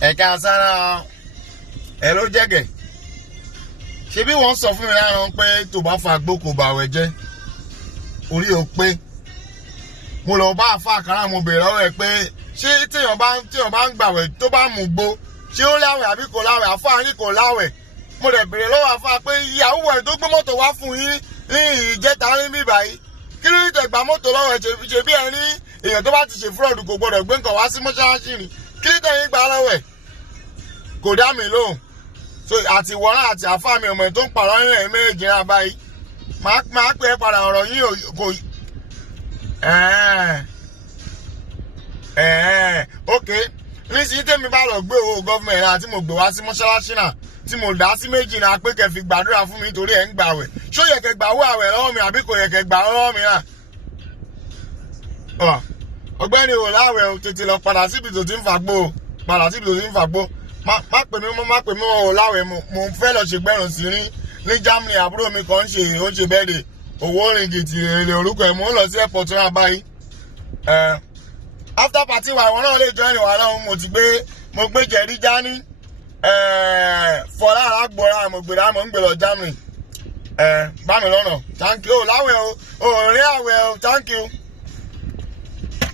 ẹ̀ka sára ẹ ló jẹ́gẹ̀ ṣe bí wọ́n sọ fún mi lára pé tó bá fa gbó kò bàwẹ̀ jẹ́ orí ò pé mo lọ bá àfa àkàrà mo bèèrè lọ́wọ́ ẹ̀ pé ṣé téèyàn bá ń gbàwẹ̀ tó bá mú gbó ṣé ó láwẹ̀ àbí kò láwẹ̀ àfa ní kò láwẹ̀ mo dẹ̀ bèèrè lọ́wọ́ àfa pé ìyàwó ẹ̀ tó gbé mọ́tò wá fún yín ní ìjẹta ní bíbá yìí kí ló ń tẹ̀ gbà mọ́tò lọ́wọ́ ẹ̀ ṣe bí ẹni èèyàn tó bá ti ṣe fúrọ̀dù kò gbọdọ̀ gbé nǹkan wá sí mọ́ṣáláṣí ni kí ló tẹ̀yìn gbà lọ́wọ́ ẹ̀ kò dá mi lóhùn so àti wọ́n àti àfa mi ọmọ ẹ̀ tó ń pààrọ̀ ẹ̀rìn méjì náà báyìí máa pẹ́ padà ọ̀rọ̀ yín kò ok nísìnyí tèmi bá lọ gbé owó gọ́fìmẹ̀ntì náà tí mo gbé wá sí mọ́ṣáláṣí náà tí mo dá sí méjì náà pé kẹ́ fi gbàdúrà fún mi torí ẹ̀ ń gbàwẹ̀ ṣó yẹ kẹ́ gbà owó àwẹ̀ lọ́wọ́ mi àbí kò yẹ kẹ́ gbà lọ́wọ́ mi náà ọ̀gbẹ́ni ò láwẹ̀ o tètè lọ padà síbi tó ti ń fàgbó má pè mí ò láwẹ̀ mo fẹ́ lọ ṣègbẹ́rùn sí ní Germany àbúrò mi kan ó ń ṣe bẹ́ẹ̀dẹ̀ owó rìngìtì èrè orúkọ ẹ̀ mò ń lọ sí airport náà báyìí after party wa ìwọ náà lè join ìwà náà mo gbé jẹ̀rí dání fọlá àgbọ̀ra mo ń gbé lọ Germany bá mi lọ́nà thank you láwẹ̀ o ò rí àwẹ̀ o thank you.